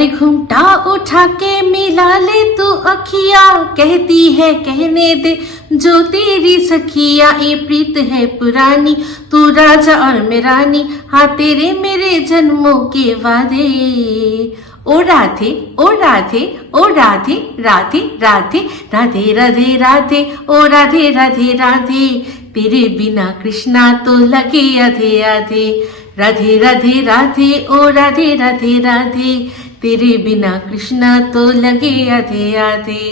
अरे घूमटा उठा के मिला ले तू अखिया, कहती है कहने दे जो तेरी सखिया, ये प्रीत है पुरानी तू राजा और मैं रानी, हाँ तेरे मेरे जन्मों के वादे। ओ राधे ओ राधे ओ राधे राधे राधे राधे राधे राधे ओ राधे राधे राधे, तेरे बिना कृष्णा तो लगे आधे आधे, राधे राधे राधे ओ राधे राधे राधे, तेरे बिना कृष्णा तो लगे आधे आधे।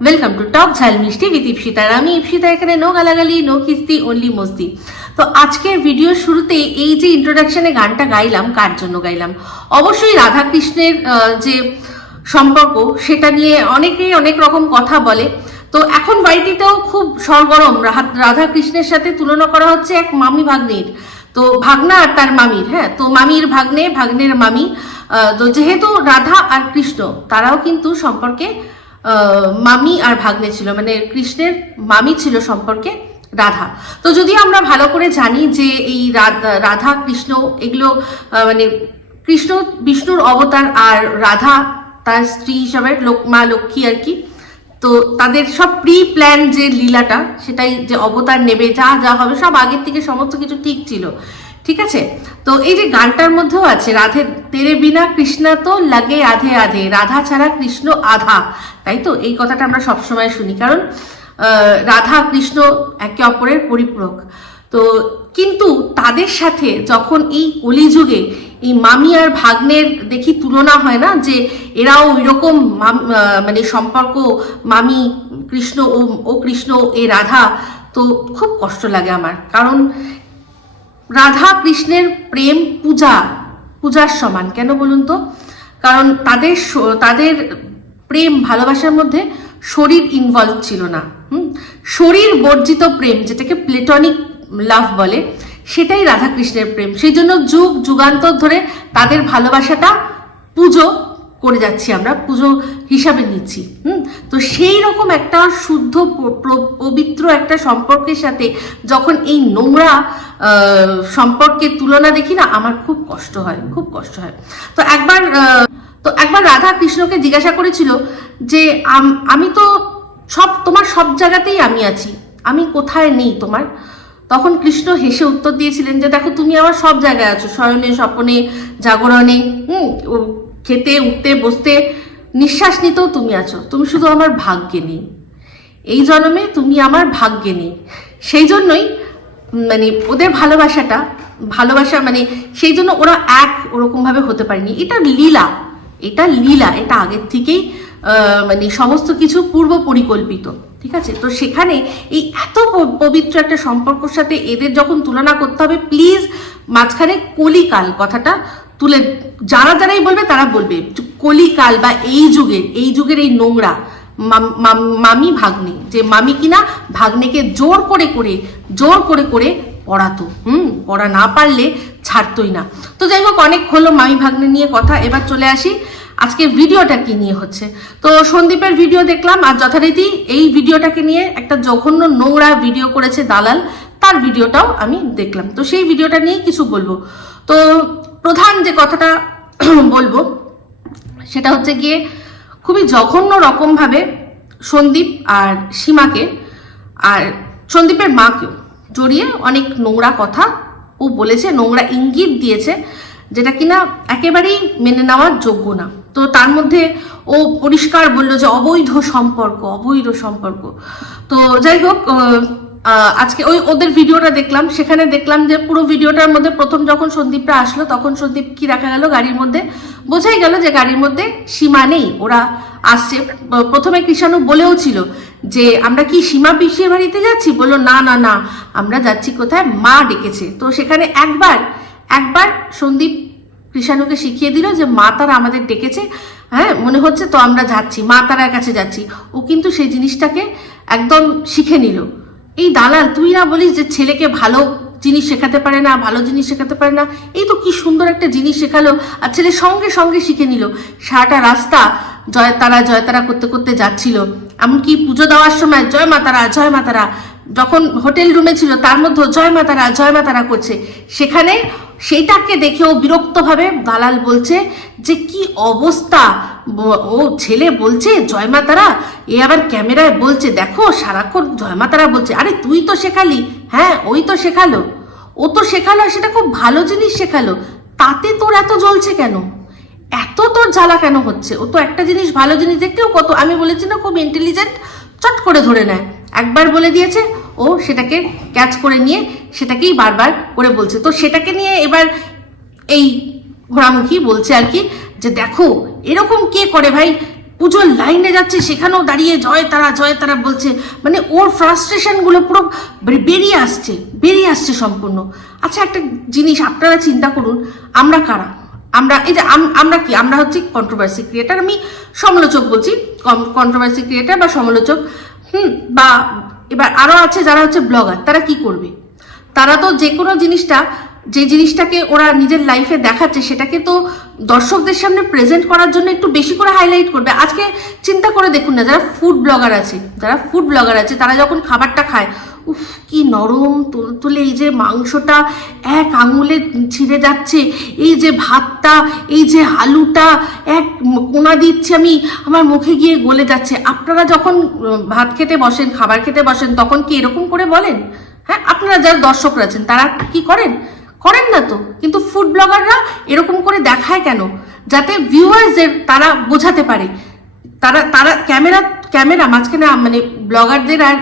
वेलकम टू टक झाल मिष्टी विद इप्सिता। আমি ইপসিতা, এখানে নো গালাগালি নো কিস্তি অনলি মস্তি। তো আজকের ভিডিও শুরুতে এই যে ইন্ট্রোডাকশনে গানটা গাইলাম, কার জন্য গাইলাম? অবশ্যই রাধা কৃষ্ণের যে সম্পর্ক সেটা নিয়ে অনেকেই অনেক রকম কথা বলে। তো এখন ওয়াইটিতেও খুব সরগরম, রাধা কৃষ্ণের সাথে তুলনা করা হচ্ছে এক মামি ভাগ্নির। তো ভাগনা আর তার মামির, হ্যাঁ, তো মামির ভাগ্নে ভাগ্নের মামি। তো যেহেতু রাধা আর কৃষ্ণ তারাও কিন্তু সম্পর্কে মামি আর ভাগ্নে ছিল, মানে কৃষ্ণের মামি ছিল সম্পর্কে রাধা। তো যদি আমরা ভালো করে জানি যে এই রাধা কৃষ্ণ এগুলো মানে কৃষ্ণ বিষ্ণুর অবতার আর রাধা তার স্ত্রী হিসাবে মা লক্ষ্মী আর কি। তো তাদের সব প্রি প্ল্যান যে লীলাটা, সেটাই যে অবতার নেবে, যা যা হবে সব আগের থেকে সমস্ত কিছু ঠিক ছিল, ঠিক আছে। তো এই যে গানটার মধ্যেও আছে রাধে তেরে বিনা কৃষ্ণা তো লাগে আধে আধে, রাধা ছাড়া কৃষ্ণ আধা, তাই তো? এই কথাটা আমরা সবসময় শুনি, কারণ রাধা কৃষ্ণ একে অপরের পরিপূরক। তো কিন্তু তাদের সাথে যখন এই কলিযুগে এই মামি আর ভাগ্নের দেখি তুলনা হয় না, যে এরাও এরকম মানে সম্পর্ক, মামি কৃষ্ণ ও কৃষ্ণ এ রাধা, তো খুব কষ্ট লাগে আমার। কারণ রাধা কৃষ্ণের প্রেম পূজার সমান। কেন বলুন তো? কারণ তাদের প্রেম ভালোবাসার মধ্যে শরীর ইনভলভ ছিল না। শরীর বর্জিত প্রেম, যেটাকে প্লেটনিক লাভ বলে, সেটাই রাধা কৃষ্ণের প্রেম। সেই জন্য যুগ যুগান্তর ধরে তাদের ভালোবাসাটা পুজো করে যাচ্ছি, আমরা পুজো হিসাবে নিচ্ছি। তো সেই রকম একটা শুদ্ধ পবিত্র একটা সম্পর্কের সাথে যখন এই নোংরা সম্পর্কের তুলনা দেখি না, আমার খুব কষ্ট হয়, খুব কষ্ট হয়। তো একবার রাধা কৃষ্ণকে জিজ্ঞাসা করেছিল যে আমি তো তোমার সব জায়গাতেই আমি আছি, আমি কোথায় নেই তোমার? তখন কৃষ্ণ হেসে উত্তর দিয়েছিলেন যে দেখো, তুমি আমার সব জায়গায় আছো, শয়নে স্বপনে জাগরণে, খেতে উঠতে বসতে নিঃশ্বাস নিতেও তুমি আছো, তুমি শুধু আমার ভাগ্যে নেই। এই জন্মে তুমি আমার ভাগ্যে নেই। সেই জন্যই মানে ওদের ভালোবাসা মানে সেই জন্য ওরা এক ওরকম ভাবে হতে পারেনি। এটা লীলা, এটা আগের থেকেই মানে সমস্ত কিছু পূর্ব পরিকল্পিত, ঠিক আছে। তো সেখানে এই এত পবিত্র একটা সম্পর্কের সাথে এদের যখন তুলনা করতে হবে, প্লিজ মাঝখানে কলিকাল কথাটা তুলে যারাই বলবে তারা বলবে কলিকাল বা এই যুগের এই নোংরা মামি ভাগ্নে, যে মামি কিনা ভাগ্নেকে জোর করে পড়াতো, পড়া না পারলে ছাড়তোই না। তো যাই হোক, অনেক হলো মামি ভাগ্নে নিয়ে কথা। এবার চলে আসি আজকে ভিডিওটা কি নিয়ে হচ্ছে। তো সন্দীপের ভিডিও দেখলাম, আর যথারীতি এই ভিডিওটাকে নিয়ে একটা জঘন্য নোংরা ভিডিও করেছে দালাল, তার ভিডিওটাও আমি দেখলাম। তো সেই ভিডিওটা নিয়ে কিছু বলবো। তো প্রধান যে কথাটা বলবো সেটা হচ্ছে গিয়ে খুবই জঘন্য রকম ভাবে সন্দীপ আর সীমাকে আর সন্দীপের মাকেও জড়িয়ে অনেক নোংরা কথা ও বলেছে, নোংরা ইঙ্গিত দিয়েছে, যেটা কিনা একেবারেই মেনে নেওয়ার যোগ্য না। তো তার মধ্যে ও পরিষ্কার বললো যে অবৈধ সম্পর্ক। তো যাই হোক, আজকে ওদের ভিডিওটা দেখলাম, সেখানে দেখলাম যে পুরো ভিডিওটার মধ্যে প্রথম যখন সন্দীপরা আসলো, তখন সন্দীপ কি রাখা গেল গাড়ির মধ্যে, বোঝাই গেল যে গাড়ির মধ্যে সীমা নেই, ওরা আসছে। প্রথমে কৃষাণু বলেও ছিল যে আমরা কি সীমা পিসির বাড়িতে যাচ্ছি, বললো না না না, আমরা যাচ্ছি কোথায়, মা ডেকেছে। তো সেখানে একবার সন্দীপ কৃষাণুকে শিখিয়ে দিল যে মা তারা আমাদের ডেকেছে, হ্যাঁ মনে হচ্ছে, তো আমরা যাচ্ছি, মা তারার কাছে যাচ্ছি। ও কিন্তু সেই জিনিসটাকে একদম শিখে নিল। এই দালাল, তুই না বলিস যে ছেলেকে ভালো জিনিস শেখাতে পারে না, ভালো জিনিস শেখাতে পারে না, এই তো কি সুন্দর একটা জিনিস শেখালো, আর ছেলে সঙ্গে শিখে নিল। সারাটা রাস্তা জয়তারা করতে করতে যাচ্ছিল, এমনকি পুজো দেওয়ার সময় জয় মাতারা যখন হোটেল রুমে ছিল তার মধ্যে জয় মাতারা করছে, সেখানে সেইটাকে দেখে ও বিরক্তভাবে দালাল বলছে যে কি অবস্থা, ও ছেলে বলছে জয় মাতারা, এ আবার ক্যামেরায় বলছে দেখো সারাক্ষণ জয় মাতারা বলছে। আরে তুই তো শেখালি, হ্যাঁ ওই তো শেখালো, ও তো শেখালো, সেটা খুব ভালো জিনিস শেখালো, তাতে তোর এত জ্বলছে কেন, এত তোর জ্বালা কেন হচ্ছে? ও তো একটা জিনিস ভালো জিনিস দেখতেও কত, আমি বলেছি না খুব ইন্টেলিজেন্ট, চট করে ধরে নেয়, একবার বলে দিয়েছে ও সেটাকে ক্যাচ করে নিয়ে সেটাকেই বারবার করে বলছে। তো সেটাকে নিয়ে এবার এই ঘোড়ামুখী বলছে আর কি যে দেখো এরকম কে করে ভাই, পুজোর লাইনে যাচ্ছে সেখানেও দাঁড়িয়ে জয় তারা বলছে, মানে ওর ফ্রাস্ট্রেশনগুলো পুরো বেরিয়ে আসছে সম্পূর্ণ। আচ্ছা একটা জিনিস আপনারা চিন্তা করুন, আমরা কারা, আমরা এই যে আমরা কি, আমরা হচ্ছে কন্ট্রোভার্সি ক্রিয়েটার, আমি সমালোচক বলছি, কন্ট্রোভার্সি ক্রিয়েটার বা সমালোচক, বা এবার আরো আছে যারা হচ্ছে ব্লগার, তারা কি করবে, তারা তো যে কোনো যে জিনিসটাকে ওরা নিজের লাইফে দেখাচ্ছে সেটাকে তো দর্শকদের সামনে প্রেজেন্ট করার জন্য একটু বেশি করে হাইলাইট করবে। আজকে চিন্তা করে দেখুন না, যারা ফুড ব্লগার আছে তারা যখন খাবারটা খায়, উফ কি নরম তুলতুলে, এই যে মাংসটা এক আঙুলে ছিঁড়ে যাচ্ছে, এই যে ভাতটা, এই যে আলুটা এক কোনা দিচ্ছে আমি, আমার মুখে গিয়ে গলে যাচ্ছে। আপনারা যখন ভাত খেতে বসেন, খাবার খেতে বসেন, তখন কি এরকম করে বলেন? হ্যাঁ, আপনারা যারা দর্শকরা আছেন তারা কি করেন না তো, কিন্তু ফুড ব্লগাররা এরকম করে দেখায় কেন? যাতে ভিউয়ার্সদের তারা বোঝাতে পারে, তারা ক্যামেরা মাঝখানে, মানে ব্লগারদের আর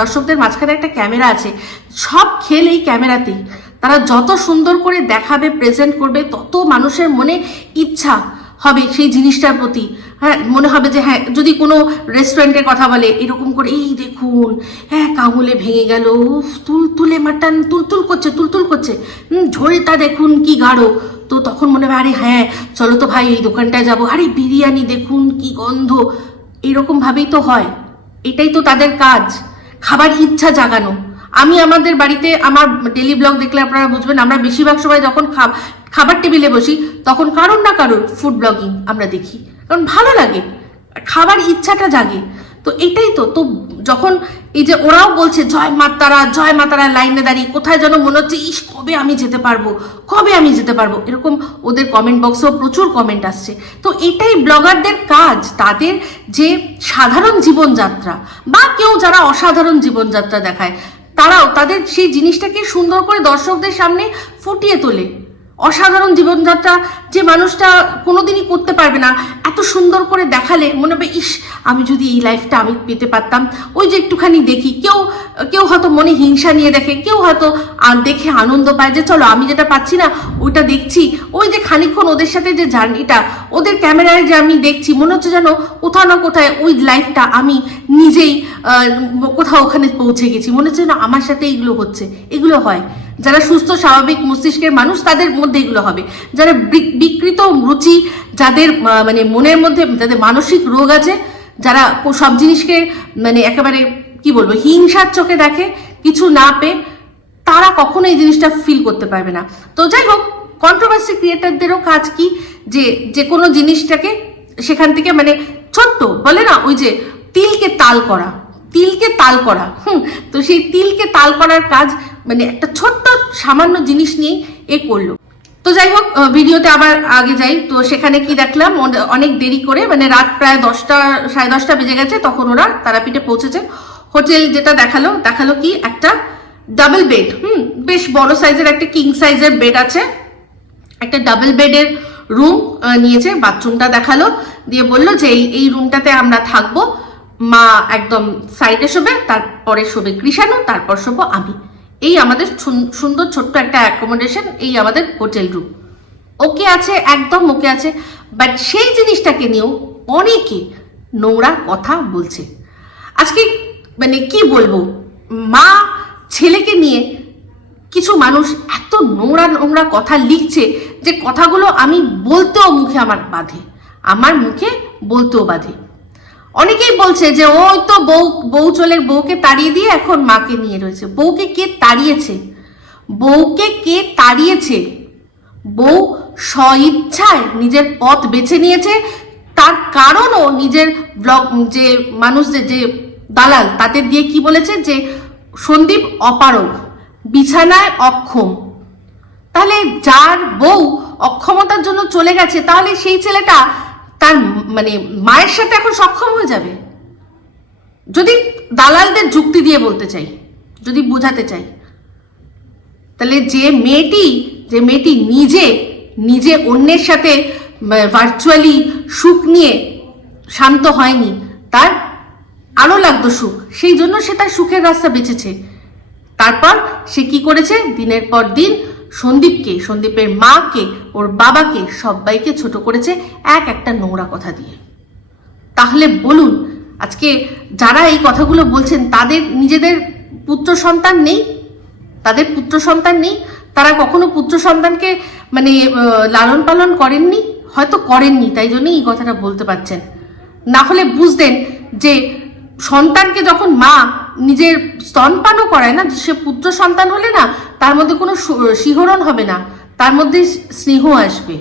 দর্শকদের মাঝখানে একটা ক্যামেরা আছে, সব খেল এই ক্যামেরাতেই। তারা যত সুন্দর করে দেখাবে, প্রেজেন্ট করবে, তত মানুষের মনে ইচ্ছা হবে সেই জিনিসটার প্রতি। হ্যাঁ, মনে হবে যে হ্যাঁ, যদি কোনো রেস্টুরেন্টের কথা বলে এরকম করে, এই দেখুন হ্যাঁ আঙুলে ভেঙে গেল, তুলতুলে মাটন তুলতুল করছে, ঝোলটা দেখুন কি গাঢ়, তো তখন মনে হয় আরে হ্যাঁ চলো তো ভাই এই দোকানটায় যাবো, আরে বিরিয়ানি দেখুন কি গন্ধ, এইরকম ভাবেই তো হয়, এটাই তো তাদের কাজ, খাবার ইচ্ছা জাগানো। আমি আমাদের বাড়িতে আমার ডেলি ব্লগ দেখলে আপনারা বুঝবেন, আমরা বেশিরভাগ সময় যখন খাবার টেবিলে বসি তখন কারোর না কারোর ফুড ব্লগিং আমরা দেখি, কারণ ভালো লাগে, খাবার ইচ্ছাটা জাগে। তো এটাই তো যখন এই যে ওরাও বলছে জয় মাতারা লাইনে দাঁড়িয়ে, কোথায় যেন মনে হচ্ছে ইস কবে আমি যেতে পারবো, এরকম ওদের কমেন্ট বক্সেও প্রচুর কমেন্ট আসছে। তো এটাই ব্লগারদের কাজ, তাদের যে সাধারণ জীবনযাত্রা বা কেউ যারা অসাধারণ জীবনযাত্রা দেখায়, তারাও তাদের সেই জিনিসটাকে সুন্দর করে দর্শকদের সামনে ফুটিয়ে তোলে। অসাধারণ জীবনযাত্রা যে মানুষটা কোনোদিনই করতে পারবে না, এত সুন্দর করে দেখালে মনে হবে ইস আমি যদি এই লাইফটা আমি পেতে পারতাম। ওই যে একটুখানি দেখি, কেউ হয়তো মনে হিংসা নিয়ে দেখে, কেউ হয়তো দেখে আনন্দ পায় যে চলো আমি যেটা পাচ্ছি না ওইটা দেখছি, ওই যে খানিকক্ষণ ওদের সাথে যে জার্নিটা, ওদের ক্যামেরায় যে আমি দেখছি, মনে হচ্ছে যেন কোথাও না কোথায় ওই লাইফটা আমি নিজেই কোথাও ওখানে পৌঁছে গেছি, মনে হচ্ছে না আমার সাথে এগুলো হচ্ছে। এগুলো হয় যারা সুস্থ স্বাভাবিক মস্তিষ্কের মানুষ, তাদের মধ্যে এগুলো হবে। যারা বিকৃত রুচি, যাদের মানে মনের মধ্যে যাদের মানসিক রোগ আছে, যারা সব জিনিসকে মানে একেবারে কি বলবো হিংসার চোখে দেখে, কিছু না পেয়ে, তারা কখনো এই জিনিসটা ফিল করতে পারবে না। তো যাই হোক, কন্ট্রোভার্সি ক্রিয়েটারদেরও কাজ কি, যে কোনো জিনিসটাকে সেখান থেকে মানে ছোট্ট বলে না ওই যে তিলকে তাল করা, তো সেই তিলকে তাল করার কাজ মানে একটা ছোট্ট সামান্য জিনিস নিয়েই এ করলো। তো যাই হোক, ভিডিওতে আবার আগে যাই, তো সেখানে কি দেখলাম, অনেক দেরি করে মানে রাত প্রায় 10টা 10:30 বেজে গেছে, তখন ওরা তারাপীঠে পৌঁছেছে। হোটেল যেটা দেখালো কি একটা ডাবল বেড, বেশ বড় সাইজের একটা কিং সাইজের বেড আছে, একটা ডাবল বেডের রুম নিয়েছে, বাথরুমটা দেখালো, দিয়ে বললো যে এই রুমটাতে আমরা থাকবো, মা একদম সাইডে শোবে, তারপরে শোবে কৃষাণু, তারপর শোবো আমি। এই আমাদের সুন্দর ছোট্ট একটা অ্যাকোমোডেশন, এই আমাদের হোটেল রুম। ওকে আছে, একদম ওকে আছে, বাট সেই জিনিসটাকে নিয়েও অনেকে নোংরা কথা বলছে। আজকে মানে কি বলবো, মা ছেলেকে নিয়ে কিছু মানুষ এত নোংরা কথা লিখছে যে কথাগুলো আমি বলতেও মুখে আমার মুখে বলতেও বাধে। অনেকেই বলছে যে ওই তো বউকে তাড়িয়ে দিয়ে এখন মাকে নিয়ে রয়েছে। বউকে কে তাড়িয়েছে? বউ স্বইচ্ছায় নিজের পথ বেছে নিয়েছে, তার কারণও নিজের ব্লগ যে মানুষদের যে দালাল তাদের দিয়ে কি বলেছে যে সন্দীপ অপারগ, বিছানায় অক্ষম। তাহলে যার বউ অক্ষমতার জন্য চলে গেছে, তাহলে সেই ছেলেটা তার মানে মায়ের সাথে এখন সক্ষম হয়ে যাবে? যদি দালালদের যুক্তি দিয়ে বলতে চাই, যদি বোঝাতে চাই, তাহলে যে মেয়েটি নিজে অন্যের সাথে ভার্চুয়ালি সুখ নিয়ে শান্ত হয়নি, তার আরো লাগতো সুখ, সেই জন্য সে তার সুখের রাস্তা বেঁচেছে। তারপর সে কি করেছে? দিনের পর দিন সন্দীপের মাকে, ওর বাবাকে, সবাইকে ছোট করেছে একটা নোংরা কথা দিয়ে। তাহলে বলুন, আজকে যারা এই কথাগুলো বলছেন তাদের নিজেদের পুত্র সন্তান নেই? তারা কখনো পুত্র সন্তানকে মানে লালন পালন করেননি? হয়তো করেননি, তাই জন্যই এই কথাটা বলতে পারছেন। না হলে বুঝতেন যে সন্তানকে যখন মা নিজের স্তনপানও করায় না, সে পুত্র সন্তান হলে না তার মধ্যে কোনো শিহরণ হবে না, তার মধ্যে স্নেহ আসবে।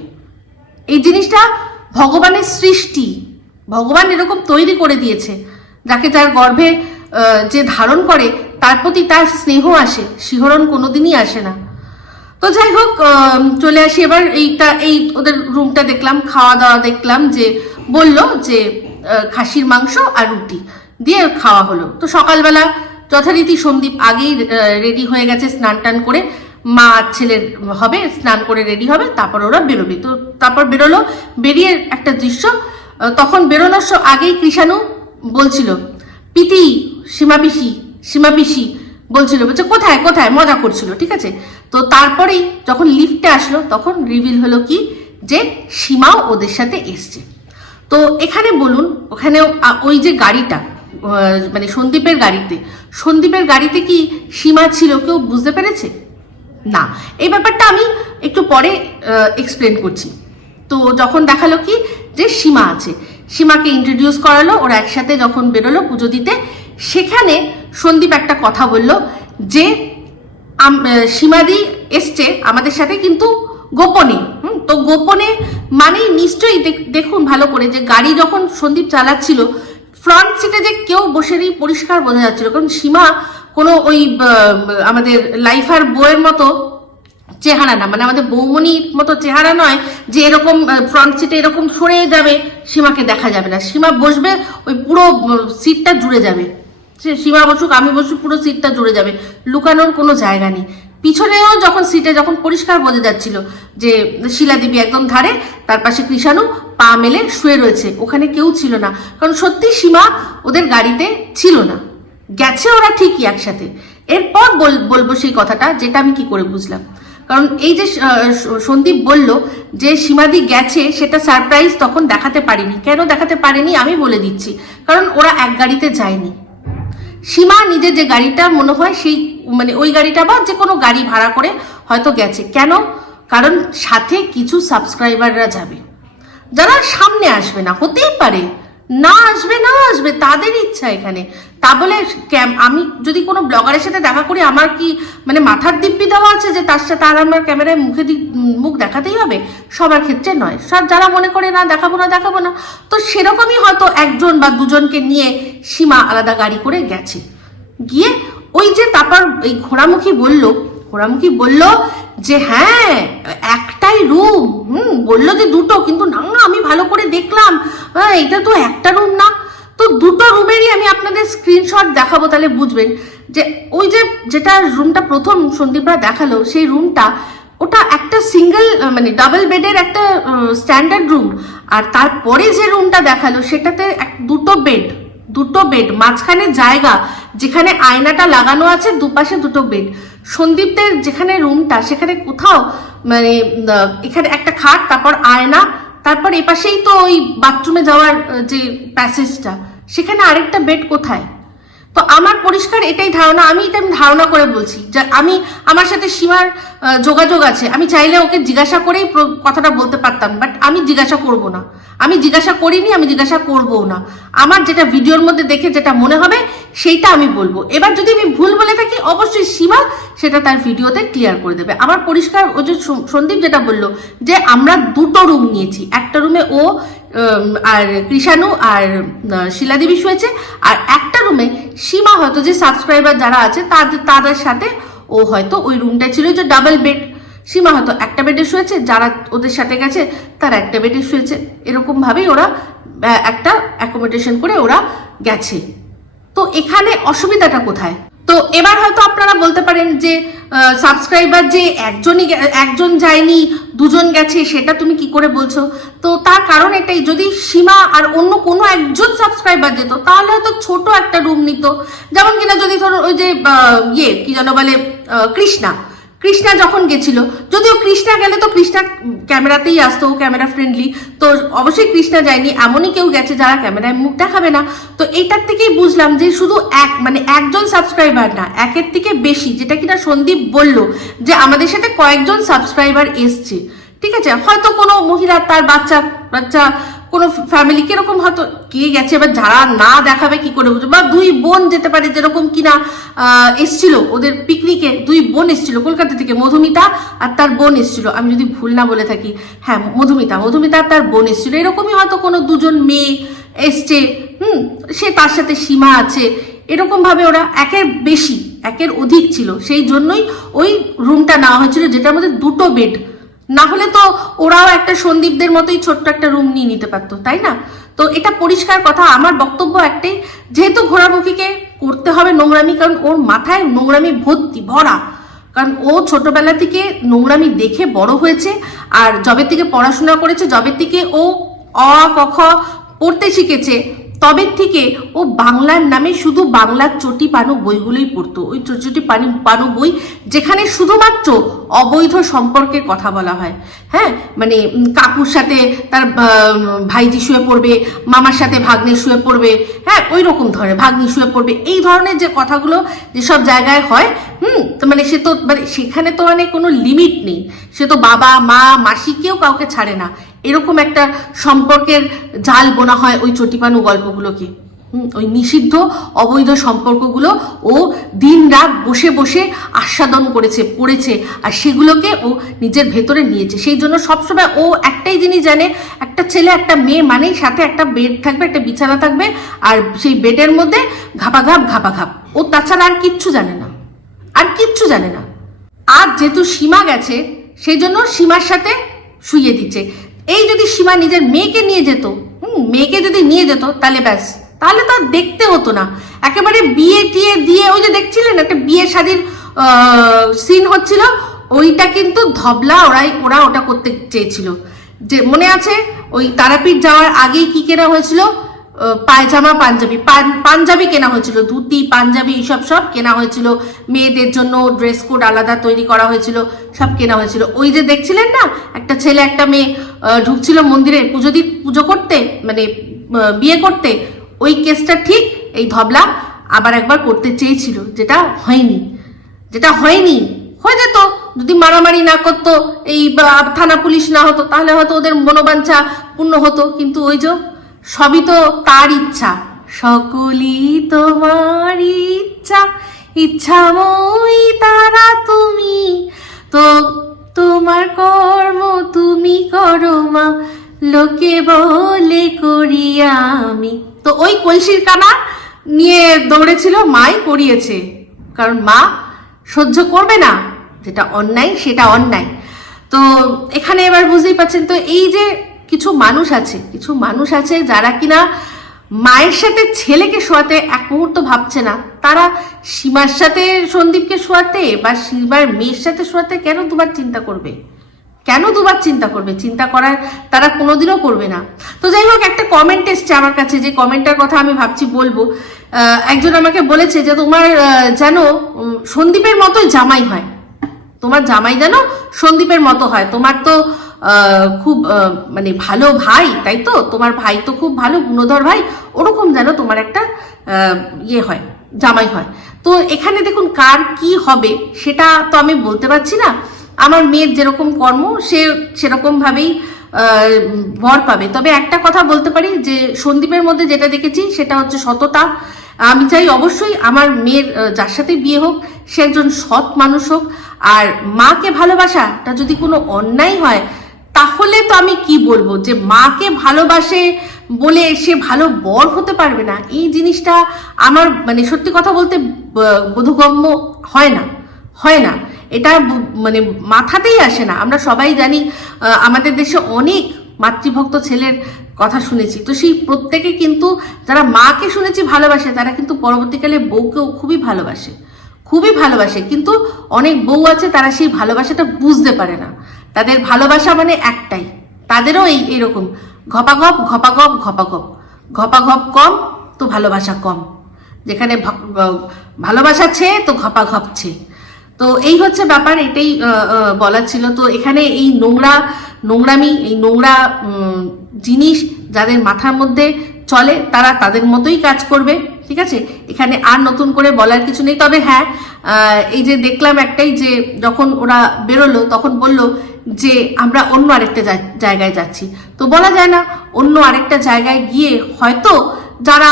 এই জিনিসটা ভগবানের সৃষ্টি, ভগবান এরকম তৈরি করে দিয়েছে, যাকে তার গর্ভে যে ধারণ করে তার প্রতি তার স্নেহ আসে, শিহরণ কোনোদিনই আসে না। তো যাই হোক, চলে আসি এবার এই ওদের রুমটা দেখলাম, খাওয়া দাওয়া দেখলাম, যে বললো যে খাসির মাংস আর রুটি দিয়ে খাওয়া হলো। তো সকালবেলা যথারীতি সন্দীপ আগেই রেডি হয়ে গেছে, স্নান টান করে, মা ছেলের হবে, স্নান করে রেডি হবে, তারপর ওরা বেরোবে। তো তারপর বেরোলো, বেরিয়ে একটা দৃশ্য, তখন বেরোনোর আগেই কৃষাণু বলছিল পিতি, সীমা পিসি বলছিল, বলছে কোথায় কোথায়, মজা করছিল, ঠিক আছে। তো তারপরেই যখন লিফটে আসলো তখন রিভিল হলো কি, যে সীমাও ওদের সাথে এসছে। তো এখানে বলুন, ওখানে ওই যে গাড়িটা মানে সন্দীপের গাড়িতে কি সীমা ছিল? কেউ বুঝতে পেরেছে? না। এই ব্যাপারটা আমি একটু পরে এক্সপ্লেন করছি। তো যখন দেখালো কি যে সীমা আছে, সীমাকে ইন্ট্রোডিউস করালো, ওরা একসাথে যখন বেরোলো পুজো দিতে, সেখানে সন্দীপ একটা কথা বলল যে সীমাদি এসছে আমাদের সাথে, কিন্তু গোপনে। তো গোপনে মানে নিশ্চয়ই দেখুন ভালো করে, যে গাড়ি যখন সন্দীপ চালাচ্ছিল, ফ্রন্ট সিটে যে কেউ বসে নেই পরিষ্কার বোঝা যাচ্ছিল, কারণ সীমা কোনো ওই আমাদের লাইফার বইয়ের মতো চেহারা না, মানে আমাদের বৌমনির মতো চেহারা নয় যে এরকম ফ্রন্ট সিটে এরকম সরে যাবে, সীমাকে দেখা যাবে না। সীমা বসবে, ওই পুরো সিটটা জুড়ে যাবে, সীমা বসুক আমি বসুক, পুরো সিটটা জুড়ে যাবে, লুকানোর কোনো জায়গা নেই। পিছনেও যখন সিটে যখন পরিষ্কার বোঝা যাচ্ছিল যে শিলা দেবী একদম ধারে, তার পাশে কৃষাণু পা মেলে শুয়ে রয়েছে, ওখানে কেউ ছিল না, কারণ সত্যি সীমা ওদের গাড়িতে ছিল না। গেছে ওরা ঠিকই একসাথে। এরপর বলবো সেই কথাটা, যেটা আমি কি করে বুঝলাম। কারণ এই যে সন্দীপ বলল যে সীমাদি গেছে, সেটা সারপ্রাইজ তখন দেখাতে পারিনি। কেন দেখাতে পারেনি আমি বলে দিচ্ছি, কারণ ওরা এক গাড়িতে যায়নি। সীমা নিজের যে গাড়িটা মনে হয় সেই মানে ওই গাড়িটা বা যে কোনো গাড়ি ভাড়া করে হয়তো গেছে। কেন? কারণ সাথে কিছু সাবস্ক্রাইবাররা যাবে, যারা সামনে আসবে না, হতেই পারে না আসবে তাদের ইচ্ছা এখানে। তা বলে আমি যদি কোনো ব্লগারের সাথে দেখা করি, আমার কি মানে মাথার দিব্যি দেওয়া আছে যে তার সাথে আর আমার ক্যামেরায় মুখ দেখাতেই হবে? সবার ক্ষেত্রে নয়। সব যারা মনে করে না দেখাবো না, তো সেরকমই হয়তো একজন বা দুজনকে নিয়ে সীমা আলাদা গাড়ি করে গেছে। গিয়ে ওই যে তারপর এই ঘোড়ামুখী বলল যে হ্যাঁ একটাই রুম, বললো যে দুটো, কিন্তু না আমি ভালো করে দেখলাম এটা তো একটা রুম না। তো দুটো রুমেরই আমি আপনাদের স্ক্রিনশট দেখাবো, তাহলে বুঝবেন যে ওই যে যেটা রুমটা প্রথম সন্দীপরা দেখালো, সেই রুমটা ওটা একটা সিঙ্গেল মানে ডাবল বেডের একটা স্ট্যান্ডার্ড রুম। আর তারপরে যে রুমটা দেখালো সেটাতে দুটো বেড, মাঝখানে জায়গা, যেখানে আয়নাটা লাগানো আছে, দুপাশে দুটো বেড। সন্দীপদের যেখানে রুমটা, সেখানে কোথাও মানে এখানে একটা খাট, তারপর আয়না, তারপর এপাশেই তো ওই বাথরুমে যাওয়ার যে প্যাসেজটা, সেখানে আরেকটা বেড কোথায়? তো আমার পরিষ্কার এটাই ধারণা, আমি ধারণা করে বলছি যে আমার সাথে সীমার যোগাযোগ আছে, আমি চাইলে ওকে জিজ্ঞাসা করেই কথাটা বলতে পারতাম, বাট আমি জিজ্ঞাসা করব না, আমি জিজ্ঞাসা করিনি, আমি জিজ্ঞাসা করবও না। আমার যেটা ভিডিওর মধ্যে দেখে যেটা মনে হবে সেইটা আমি বলবো। এবার যদি আমি ভুল বলে থাকি, অবশ্যই সীমা সেটা তার ভিডিওতে ক্লিয়ার করে দেবে। আমার পরিষ্কার ওই যে সন্দীপ যেটা বললো যে আমরা দুটো রুম নিয়েছি, একটা রুমে ও আর কৃষাণু আর শিলাদেবী শুয়েছে, আর একটা রুমে সীমা হয়তো যে সাবস্ক্রাইবার যারা আছে তাদের সাথে ও হয়তো ওই রুমটা ছিল যে ডাবল বেড, সীমা হয়তো একটা বেডে শুয়েছে, যারা ওদের সাথে গেছে তারা একটা বেডে শুয়েছে, এরকম ভাবেই ওরা একটা অ্যাকোমোডেশন করে ওরা গেছে। তো এখানে অসুবিধাটা কোথায়? তো এবার হয়তো আপনারা বলতে পারেন যে সাবস্ক্রাইবার যে একজন যায়নি, দুজন গেছে, সেটা তুমি কি করে বলছো? তো তার কারণ এটাই, যদি সীমা আর অন্য কোনো একজন সাবস্ক্রাইবার যেত তাহলে হয়তো ছোট একটা রুম নিত। যেমন কিনা যদি ধরো ওই যে কি যেন বলে কৃষ্ণা যখন গেছিল, যদিও কৃষ্ণা গেলে তো কৃষ্ণা ক্যামেরাতেই আসতো, ক্যামেরা ফ্রেন্ডলি, তো অবশ্যই কৃষ্ণা যায়নি, এমনই কেউ গেছে যারা ক্যামেরায় মুখ দেখাবে না। তো এইটার থেকেই বুঝলাম যে শুধু একজন সাবস্ক্রাইবার না, একের থেকে বেশি, যেটা কিনা সন্দীপ বলল যে আমাদের সাথে কয়েকজন সাবস্ক্রাইবার এসছে, ঠিক আছে, হয়তো কোনো মহিলা তার বাচ্চা কোনো ফ্যামিলি কিরকম হয়তো কে গেছে, এবার যারা না দেখাবে কি করে বুঝবে, বা দুই বোন যেতে পারে, যেরকম কিনা এসছিল ওদের পিকনিকে, দুই বোন এসছিল কলকাতা থেকে, মধুমিতা আর তার বোন এসছিল, আমি যদি ভুল না বলে থাকি, হ্যাঁ মধুমিতা আর তার বোন এসছিল, এরকমই হয়তো কোনো দুজন মেয়ে এসছে, সে তার সাথে সীমা আছে, এরকম ভাবে ওরা একের অধিক ছিল, সেই জন্যই ওই রুমটা নেওয়া হয়েছিল যেটার মধ্যে দুটো বেড, না হলে তো ওরাও একটা সন্দীপদের মতোই ছোট্ট একটা রুম নিয়ে নিতে পারতো, তাই না? তো এটা পরিষ্কার কথা। আমার বক্তব্য একটাই, যেহেতু ঘোরামুখীকে করতে হবে নোংরামি, কারণ ওর মাথায় নোংরামি ভরা, কারণ ও ছোটবেলা থেকে নোংরামি দেখে বড় হয়েছে, আর যবে থেকে পড়াশোনা করেছে, যবে থেকে ও অ ক খ পড়তে শিখেছে, তবে থেকে ও বাংলার নামে শুধু বাংলার চটি পানু বইগুলোই পড়তো, ওই চটি পানু বই যেখানে শুধুমাত্র অবৈধ সম্পর্কের কথা বলা হয়, হ্যাঁ, মানে কাকুর সাথে তার ভাইজি শুয়ে পড়বে, মামার সাথে ভাগ্নে শুয়ে পড়বে, হ্যাঁ ওই রকম ধরনের, ভাগ্নি শুয়ে পড়বে, এই ধরনের যে কথাগুলো যেসব জায়গায় হয়, তো মানে সে তো মানে সেখানে তো মানে কোনো লিমিট নেই, সে তো বাবা মা মাসি কেউ কাউকে ছাড়ে না, এরকম একটা সম্পর্কের জাল বোনা হয় ওই চটিপানু গল্পগুলোকে, ওই নিষিদ্ধ অবৈধ সম্পর্কগুলো ও দিন রাত বসে বসে আস্বাদন পড়েছে, আর সেগুলোকে ও নিজের ভেতরে নিয়েছে। সেই জন্য সবসময় ও একটাই জিনিস জানে, একটা ছেলে একটা মেয়ে মানেই সাথে একটা বেড থাকবে, একটা বিছানা থাকবে, আর সেই বেডের মধ্যে ঘাপাঘাপ, ও তাছাড়া আর কিচ্ছু জানে না, আর যেহেতু সীমা গেছে সেই জন্য সীমার সাথে শুইয়ে দিচ্ছে। এই যদি সীমা নিজের মেয়েকে নিয়ে যেত তাহলে ব্যাস, তাহলে তো দেখতে হতো না, একেবারে বিয়ে টিয়ে দিয়ে, ওই যে দেখছিলেন একটা বিয়ে শাদীর সিন হচ্ছিল, ওইটা কিন্তু ধবলা ওরা ওটা করতে চেয়েছিল। যে মনে আছে ওই তারাপীঠ যাওয়ার আগেই কি কেনা হয়েছিল, পায়জামা পাঞ্জাবি কেনা হয়েছিল, ধুতি পাঞ্জাবি এইসব সব কেনা হয়েছিল, মেয়েদের জন্য ড্রেস কোড আলাদা তৈরি করা হয়েছিল, সব কেনা হয়েছিল। ওই যে দেখছিলেন না, একটা ছেলে একটা মেয়ে ঢুকছিল মন্দিরে পুজো করতে, মানে বিয়ে করতে, ওই কেসটা ঠিক এই ধবলা আবার একবার করতে চেয়েছিল, যেটা হয়নি হয়ে যেত যদি মারামারি না করতো, এই থানা পুলিশ না হতো, তাহলে হয়তো ওদের মনোবাঞ্ছা পূর্ণ হতো। কিন্তু ওই যে সবই তো তার ইচ্ছা, সকলই তোমার ইচ্ছাময়ী তারা তুমি, তো তোমার কর্ম তুমি করো মা, লোকে বলে করি আমি। তো ওই কলসির কানা নিয়ে দৌড়েছিল, মাই করিয়েছে, কারণ মা সহ্য করবে না, যেটা অন্যায় সেটা অন্যায়। তো এখানে এবার বুঝতেই পারছেন, তো এই যে কিছু মানুষ আছে যারা কিনা মায়ের সাথে ছেলেকে শোয়াতে এক মুহূর্ত ভাবছে না, তারা সীমার সাথে সন্দীপকে শোয়াতে বা সীমার মেয়ের সাথে শোয়াতে কেন দুবার চিন্তা করবে? চিন্তা করার তারা কোনোদিনও করবে না। তো যাই হোক, একটা কমেন্ট এসছে আমার কাছে, যে কমেন্টটার কথা আমি ভাবছি বলবো। একজন আমাকে বলেছে যে তোমার যেন সন্দীপের মতোই জামাই হয়, তোমার জামাই যেন সন্দীপের মতো হয়, তোমার তো খুব মানে ভালো ভাই, তাই তো, তোমার ভাই তো খুব ভালো গুণধর ভাই, ওরকম যেন তোমার একটা হয়, জামাই হয়। তো এখানে দেখুন কার কি হবে সেটা তো আমি বলতে পারছি না, আমার মেয়ের যেরকম কর্ম সে সেরকম ভাবেই বর পাবে। তবে একটা কথা বলতে পারি যে সন্দীপের মধ্যে যেটা দেখেছি সেটা হচ্ছে সততা। আমি চাই অবশ্যই আমার মেয়ের যার সাথে বিয়ে হোক সে একজন সৎ মানুষ হোক, আর মাকে ভালোবাসাটা যদি কোনো অন্যায় হয় তাহলে তো আমি কি বলবো, যে মাকে ভালোবাসে বলে সে ভালো বর হতে পারবে না, এই জিনিসটা আমার মানে সত্যি কথা বলতে বোধগম্য হয় না, হয় না। এটা মানে মাথাতেই আসে না। আমরা সবাই জানি আমাদের দেশে অনেক মাতৃভক্ত ছেলের কথা শুনেছি, তো সেই প্রত্যেকে কিন্তু যারা মাকে শুনেছি ভালোবাসে, তারা কিন্তু পরবর্তীকালে বউকেও খুবই ভালোবাসে, খুবই ভালোবাসে। কিন্তু অনেক বউ আছে তারা সেই ভালোবাসাটা বুঝতে পারে না। তাদের ভালোবাসা মানে একটাই, তাদেরও এইরকম ঘপাঘপ ঘপাঘপ ঘপাঘপ, ঘপাঘপ কম তো ভালোবাসা কম, যেখানে ভালোবাসা ছে তো ঘপাঘপ ছে। তো এই হচ্ছে ব্যাপার, এটাই বলার ছিল। তো এখানে এই নোংরামি, এই নোংরা জিনিস যাদের মাথার মধ্যে চলে তারা তাদের মতোই কাজ করবে, ঠিক আছে। এখানে আর নতুন করে বলার কিছু নেই। তবে হ্যাঁ, এই যে দেখলাম একটাই, যে যখন ওরা বেরোলো তখন বলল যে আমরা অন্য আরেকটা জায়গায় যাচ্ছি। তো বলা যায় না, অন্য আরেকটা জায়গায় গিয়ে হয়তো যারা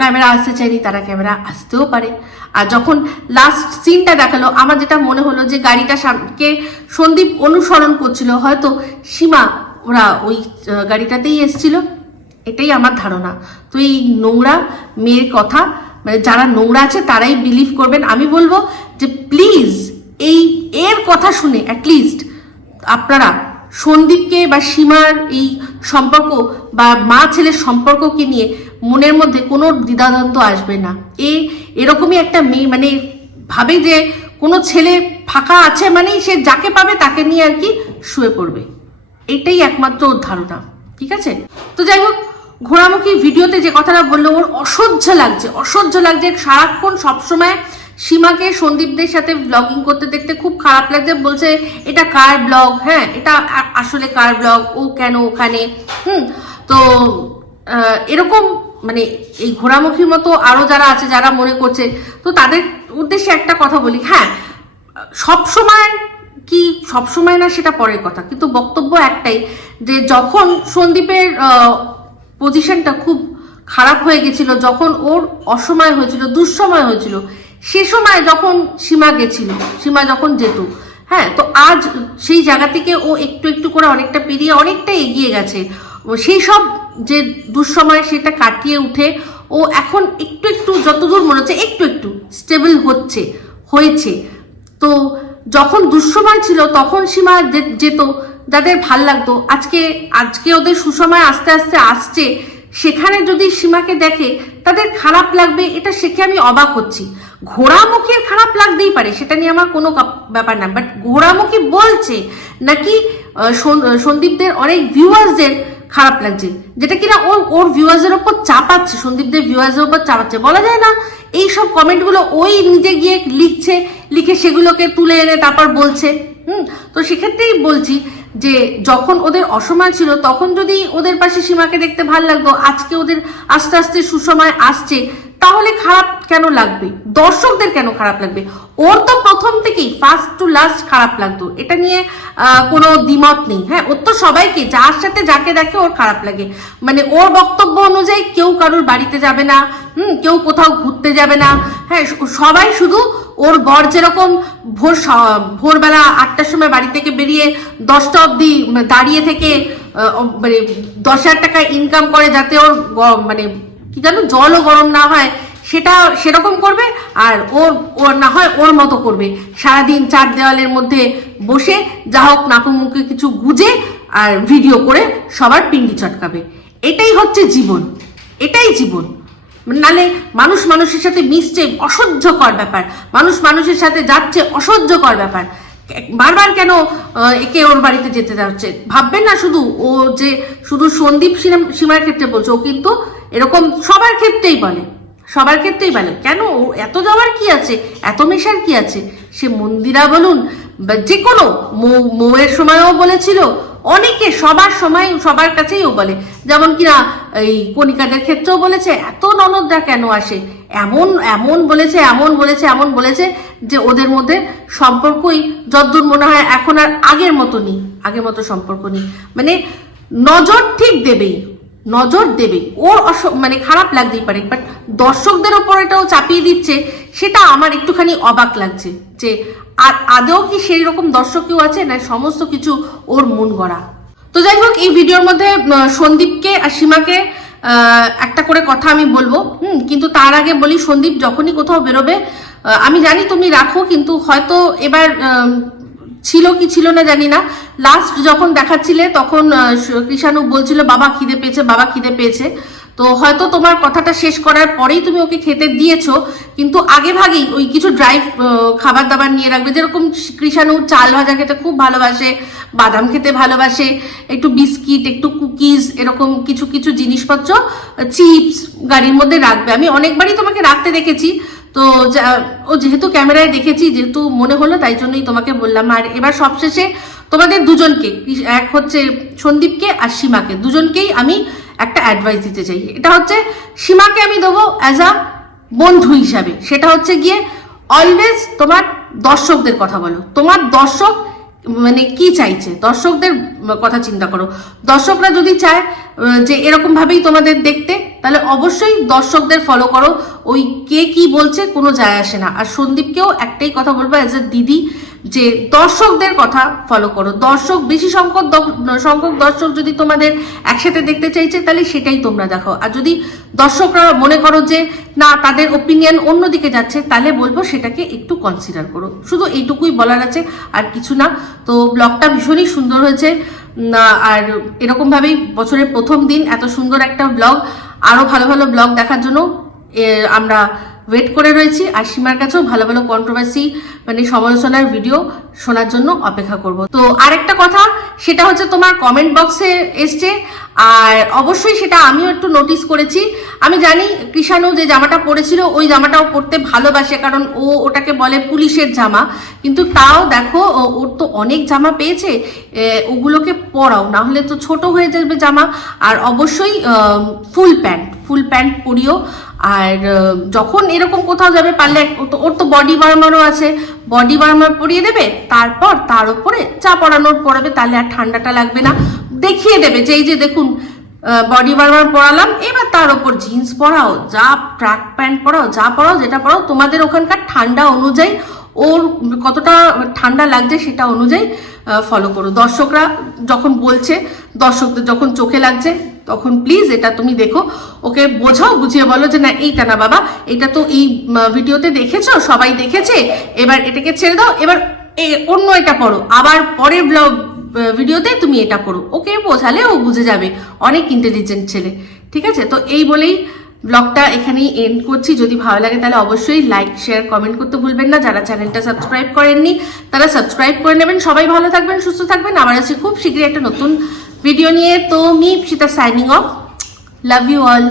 ক্যামেরা আসতে চায়নি তারা ক্যামেরা আসতেও পারে। আর যখন লাস্ট সিনটা দেখালো, আমার যেটা মনে হলো যে গাড়িটাকে সন্দীপ অনুসরণ করছিল, হয়তো সীমা ওরা ওই গাড়িটাতেই এসছিল, এটাই আমার ধারণা। তো এই নোংরা মেয়ের কথা, মানে যারা নোংরা আছে তারাই বিলিভ করবেন। আমি বলবো যে প্লিজ এর কথা শুনে অ্যাটলিস্ট আপনারা সন্দীপকে বা সীমার এই সম্পর্ক বা মা ছেলের সম্পর্ককে নিয়ে মনের মধ্যে কোনো দ্বিধাদ্বন্দ্ব আসবে না। এরকমই একটা মেয়ে মানে ভাবে যে কোনো ছেলে ফাঁকা আছে মানেই সে যাকে পাবে তাকে নিয়ে আর কি শুয়ে পড়বে, এটাই একমাত্র ওর ধারণা, ঠিক আছে। তো যাই হোক, ঘোড়ামুখী ভিডিওতে যে কথাটা বললো, ওর অসহ্য লাগছে সারাক্ষণ সবসময় সীমাকে সন্দীপদের সাথে ব্লগিং করতে দেখতে খুব খারাপ লাগছে। বলছে এটা কার ব্লগ, হ্যাঁ এটা আসলে কার ব্লগ, ও কেন ওখানে। তো এরকম মানে এই ঘোড়ামুখীর মতো আরো যারা আছে যারা মনে করছে, তো তাদের উদ্দেশ্যে একটা কথা বলি, হ্যাঁ সবসময় না সেটা পরের কথা, কিন্তু বক্তব্য একটাই, যে যখন সন্দীপের পজিশনটা খুব খারাপ হয়ে গেছিল, যখন ওর অসময় হয়েছিল, দুঃসময় হয়েছিল, সে সময় যখন সীমা গেছিল, সীমা যখন যেত, হ্যাঁ তো আজ সেই জায়গা থেকে ও একটু একটু করে অনেকটা পেরিয়ে অনেকটা এগিয়ে গেছে। সেই সব যে দুঃসময় সেটা কাটিয়ে উঠে ও এখন একটু একটু, যতদূর মনে হচ্ছে একটু একটু স্টেবল হয়েছে। তো যখন দুঃসময় ছিল তখন সীমা যেত, যাদের ভাল লাগতো, আজকে ওদের সুসময় আস্তে আস্তে আসছে, সেখানে যদি সীমাকে দেখে তাদের খারাপ লাগবে, এটা শিখে আমি অবাক হচ্ছি। ঘোড়ামুখীর খারাপ লাগতেই পারে, সেটা নিয়ে আমার কোনো ব্যাপার না, বাট ঘোড়ামুখী বলছে নাকি সন্দীপদের অনেক ভিউয়ার্সদের খারাপ লাগছে, যেটা কিনা ওর ভিউয়ার্সের ওপর চাপাচ্ছে, সন্দীপদের ভিউয়ার্সের ওপর চাপাচ্ছে। বলা যায় না এই সব কমেন্টগুলো ওই নিজে গিয়ে লিখে সেগুলোকে তুলে এনে তারপর বলছে। তো সেক্ষেত্রেই বলছি যে যখন ওদের অসময় ছিল তখন যদি ওদের পাশে সীমাকে দেখতে ভাল লাগতো, আজকে ওদের আস্তে আস্তে সুসময় আসছে, তাহলে খারাপ কেন লাগবে? দর্শকদের কেন খারাপ লাগবে? ওর তো প্রথম থেকেই ফার্স্ট টু লাস্ট খারাপ লাগতো, এটা নিয়ে কোনো দ্বিমত নেই। হ্যাঁ, ওর তো সবাইকে, যার সাথে যাকে দেখে ওর খারাপ লাগে। মানে ওর বক্তব্য অনুযায়ী কেউ কারোর বাড়িতে যাবে না, কেউ কোথাও ঘুরতে যাবে না। হ্যাঁ, সবাই শুধু ওর বর যেরকম ভোরবেলা 8টার সময় বাড়ি থেকে বেরিয়ে 10টা অবধি দাঁড়িয়ে থেকে মানে 10,000 টাকা ইনকাম করে, যাতে ওর মানে কি জানো জলও গরম না হয়, সেটা সেরকম করবে। আর ওর না হয় ওর মতো করবে, সারাদিন 4 দেওয়ালের মধ্যে বসে যা হোক নাকু মুখে কিছু গুজে আর ভিডিও করে সবার পিন্ডি চটকাবে। এটাই হচ্ছে জীবন, এটাই জীবন। নালে মানুষ মানুষের সাথে মিশছে, অসহ্যকর ব্যাপার। মানুষ মানুষের সাথে যাচ্ছে, অসহ্যকর ব্যাপার। বারবার কেন একে ওর বাড়িতে যেতে যাচ্ছে? ভাববেন না শুধু ও যে শুধু সন্দীপ সীমার ক্ষেত্রে বলছে, ও কিন্তু এরকম সবার ক্ষেত্রেই বলে, সবার ক্ষেত্রেই বলে। কেন এত যাওয়ার কি আছে, এত মেশার কি আছে? সে মন্দিরা বলুন, যে কোনো মৌয়ের সময়ও বলেছিল, অনেকে সবার সময় সবার কাছেই ও বলে। যেমন কিনা এই কণিকাদের ক্ষেত্রেও বলেছে, এত ননদরা কেন আসে, এমন বলেছে যে ওদের মধ্যে সম্পর্কই যতদূর মনে হয় এখন আর আগের মতো সম্পর্ক নেই। মানে নজর ঠিক দেবেই, নজর দেবে, ওর মানে খারাপ লাগতেই পারে, বাট দর্শকদের ওপর এটাও চাপিয়ে দিচ্ছে, সেটা আমার একটুখানি অবাক লাগছে যে আদৌ কি সেই রকম দর্শক কেউ আছে, না সমস্ত কিছু ওর মন গড়া। তো যাই হোক, এই ভিডিওর মধ্যে সন্দীপকে আর সীমাকে একটা করে কথা আমি বলবো, কিন্তু তার আগে বলি, সন্দীপ যখনই কোথাও বেরোবে, আমি জানি তুমি রাখো, কিন্তু হয়তো এবার ছিল কি ছিল না জানি না, লাস্ট যখন দেখাচ্ছিলে তখন কৃষাণু বলছিল বাবা খিদে পেয়েছে, বাবা খিদে পেয়েছে, তো হয়তো তোমার কথাটা শেষ করার পরেই তুমি ওকে খেতে দিয়েছো, কিন্তু আগে ভাগেই ওই কিছু ড্রাই খাবার দাবার নিয়ে রাখবে, যেরকম কৃষাণু চাল ভাজা খেতে খুব ভালোবাসে, বাদাম খেতে ভালোবাসে, একটু বিস্কিট, একটু কুকিজ, এরকম কিছু কিছু জিনিসপত্র, চিপস গাড়ির মধ্যে রাখবে। আমি অনেকবারই তোমাকে রাখতে দেখেছি, তো ও যেহেতু ক্যামেরায় দেখেছি, যেহেতু মনে হলো, তাই জন্যই তোমাকে বললাম। আর এবার সবশেষে তোমাদের দুজনকে, এক হচ্ছে সন্দীপকে আর সীমাকে, দুজনকেই আমি একটা অ্যাডভাইস দিতে চাই। এটা হচ্ছে সীমাকে আমি দেবো অ্যাজ আ বন্ধু হিসাবে, সেটা হচ্ছে গিয়ে অলওয়েজ তোমার দর্শকদের কথা বলো, তোমার দর্শক মানে কি চাইছে, দর্শকদের কথা চিন্তা করো। দর্শকরা যদি চায় যে এরকম ভাবেই তোমাদের দেখতে, তাহলে অবশ্যই দর্শকদের ফলো করো, ওই কে কি বলছে কোনো যায় আসে না। আর সন্দীপকেও একটাই কথা বলবো অ্যাজ এ দিদি, যে দর্শকদের কথা ফলো করো। দর্শক বেশি সংখ্যক দর্শক যদি তোমাদের একসাথে দেখতে চাইছে, তাহলে সেটাই তোমরা দেখো। আর যদি দর্শকরা মনে করো যে না, তাদের ওপিনিয়ন অন্যদিকে যাচ্ছে, তাহলে বলবো সেটাকে একটু কনসিডার করো। শুধু এইটুকুই বলার আছে, আর কিছু না। তো ব্লগটা ভীষণই সুন্দর হয়েছে, আর এরকম ভাবেই বছরের প্রথম দিন এত সুন্দর একটা ব্লগ, আরো ভালো ভালো ব্লগ দেখার জন্য আমরা ওয়েট করে রয়েছি। আর সীমার কাছেও ভালো ভালো কন্ট্রোভার্সি মানে সমালোচনার ভিডিও শোনার জন্য অপেক্ষা করব। তো আরেকটা কথা, সেটা হচ্ছে তোমার কমেন্ট বক্সে এসছে, আর অবশ্যই সেটা আমিও একটু নোটিস করেছি। আমি জানি কৃষাণু যে জামাটা পরেছিল, ওই জামাটাও পরতে ভালোবাসে, কারণ ও ওটাকে বলে পুলিশের জামা, কিন্তু তাও দেখো ওর তো অনেক জামা পেয়েছে, ওগুলোকে পরাও, না হলে তো ছোট হয়ে যাবে জামা। আর অবশ্যই ফুল প্যান্ট পরিও। আর যখন এরকম কোথাও যাবে, পারলে ওর তো বডি ওয়ার্মারও আছে, বডি ওয়ার্মার পরিয়ে দেবে, তারপর তার উপরে চা পরানোর পরাবে, তাহলে আর ঠান্ডাটা লাগবে না। দেখিয়ে দেবে যে এই যে দেখুন বডি ওয়ার্মার পরালাম, এবার তার উপর জিন্স পরাও, যা ট্র্যাক প্যান্ট পরাও, যা পরাও, যেটা পরাও, তোমাদের ওখানকার ঠান্ডা অনুযায়ী, ওর কতটা ঠান্ডা লাগছে সেটা অনুযায়ী ফলো করো। দর্শকরা যখন বলছে, দর্শকদের যখন চোখে লাগছে, তখন প্লিজ এটা তুমি দেখো, ওকে বোঝাও, বুঝিয়ে বলো যে না, এইটা না বাবা, এটা তো এই ভিডিওতে দেখেছো, সবাই দেখেছে, এবার এটাকে ছেড়ে দাও, এবার অন্য এটা পড়ো, আবার পরের ভিডিওতে তুমি এটা পড়ো। ওকে বোঝালে ও বুঝে যাবে, অনেক ইন্টেলিজেন্ট ছেলে, ঠিক আছে? তো এই বলেই ব্লগটা এখানেই এন্ড করছি। যদি ভালো লাগে তাহলে অবশ্যই লাইক, শেয়ার, কমেন্ট করতে ভুলবেন না। যারা চ্যানেলটা সাবস্ক্রাইব করেননি তারা সাবস্ক্রাইব করে নেবেন। সবাই ভালো থাকবেন, সুস্থ থাকবেন। আবার আসছি খুব শীঘ্রই একটা নতুন ভিডিও নিয়ে। তো me Ipsita signing off. Love you all.